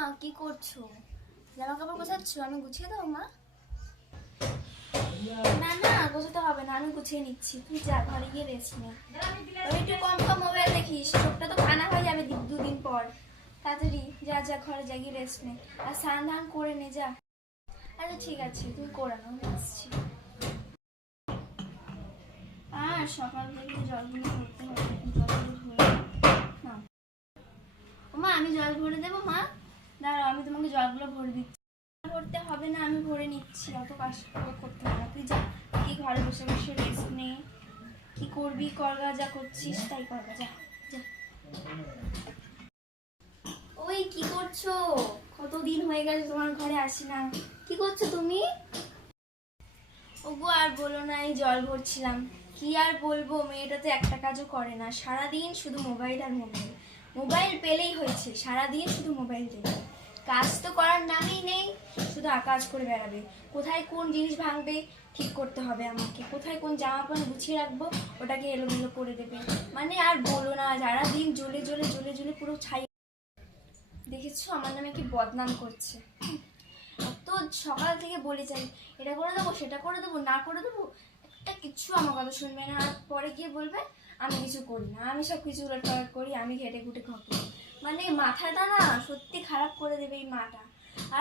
মা কি করছো? জামা কাপড় গোছাচ্ছ? আমি গুছিয়ে দাও মা। না না গোছাতে হবে না, আমি গুছিয়ে নিচ্ছি। তুই যা ঘরে গিয়ে রেস্ট নে। তবে একটু কম কম মোবাইল দেখিস, চোখটা তো কানা হয়ে যাবে দুদিন পর। তাড়াতাড়ি যা যা ঘরে যা গিয়ে রেস্ট নে, আর স্নান ধান করে নে যা। আচ্ছা ঠিক আছে, তুমি করে নাও, আমি আসছি। আর সকাল থেকে জলগুলো ভরতে হবে, জলগুলো ভরে নাও। মা আমি জল ভরে দেবো মা? দাঁড়াও আমি তোমাকে জলগুলো ভরে দিচ্ছি। ভরতে হবে না, আমি ভরে নিচ্ছি, অত কষ্ট করতে হবে না। তুই যা, কি ঘরে বসে বসে রেস্ট নে। কি করবি করগা, যা করছিস তাই করগা, যা যা। ওই কি করছো? কতদিন হয়ে গেছে তোমার ঘরে আসি না। কি করছো তুমি? ওগো আর বলো না, এই জল ভরছিলাম। কি আর বলবো, মেয়েটা তো একটা কাজও করে না, সারাদিন শুধু মোবাইল আর মোবাইল। মোবাইল পেলেই হয়েছে, সারাদিন শুধু মোবাইল দেখে। কাজ তো করার নামই নেই, শুধু আকাজ করে বেড়াবে। কোথায় কোন জিনিস ভাঙবে ঠিক করতে হবে আমাকে, কোথায় কোন জামা প্যান্ট গুছিয়ে রাখবো ওটাকে এলোমেলো করে দেবে। মানে আর বলো না, সারাদিন জ্বলে জ্বলে জ্বলে জ্বলে পুরো ছাই। দেখেছো আমার নামে কি বদনাম করছে। তো সকাল থেকে বলে যাই, এটা করে দেবো সেটা করে দেবো, না করে দেবো একটা কিচ্ছু আমার কথা শুনবে না। আর পরে গিয়ে বলবে আমি কিছু করি না, আমি সব কিছু উলটপালট করি, আমি ঘেটে ঘুটে খাবো। মানে মাথাটা না সত্যি খারাপ করে দেবে এই মাটা। আর